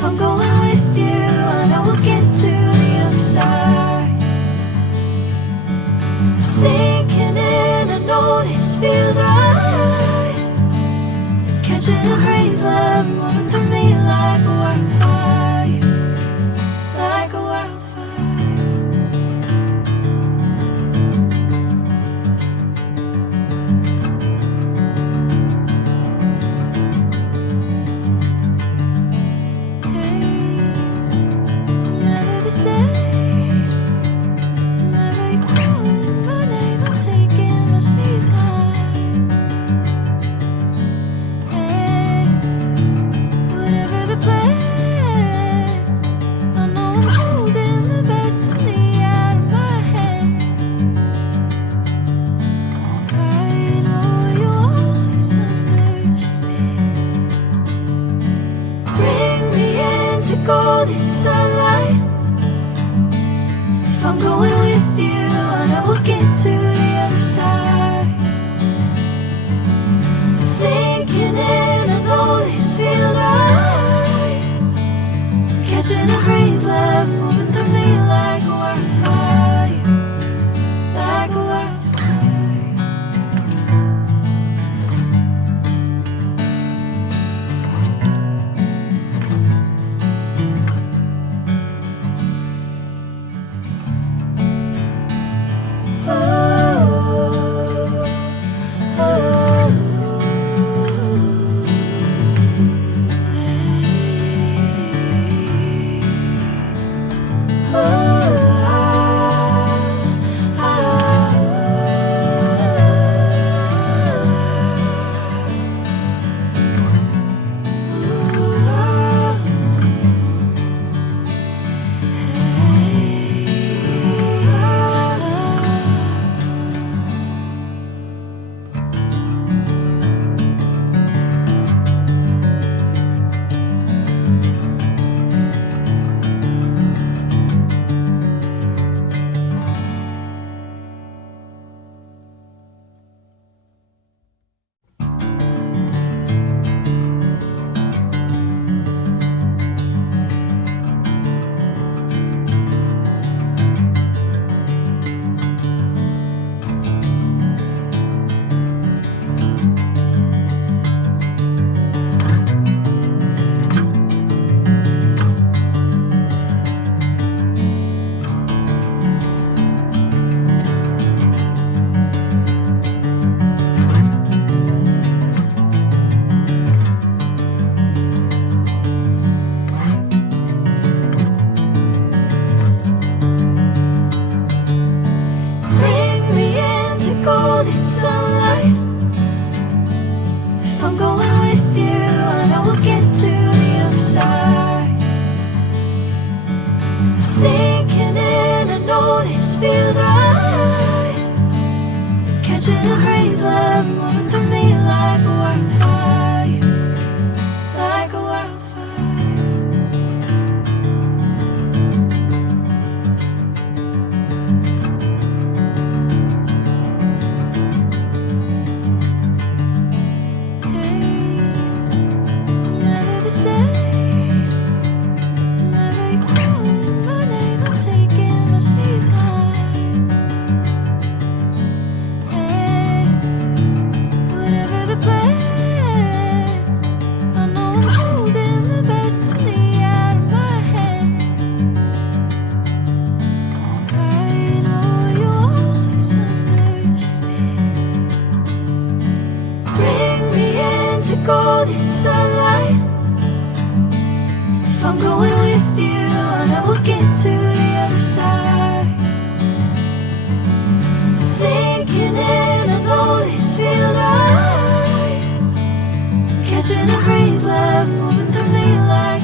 If I'm going with you, I know we'll get to the other side. Sinking in, I know this feels right. Catching a crazy love, moving through me like a wildfire, like a wildfire. Golden sunlight. If I'm going with you, I know we'll get to the other side. Sinking in, I know this feels right. Catching a crazy love, moving through me like a wildfire, like a wildfire. If I'm going with you, I know we'll get to the other side. Sinking in, I know this feels right. Catching a crazy love, moving through me like a wildfire, like a wildfire. Golden sunlight. If I'm going with you, I know we'll get to the other side. Sinking in, I know this feels right. Catching a crazy love, moving through me like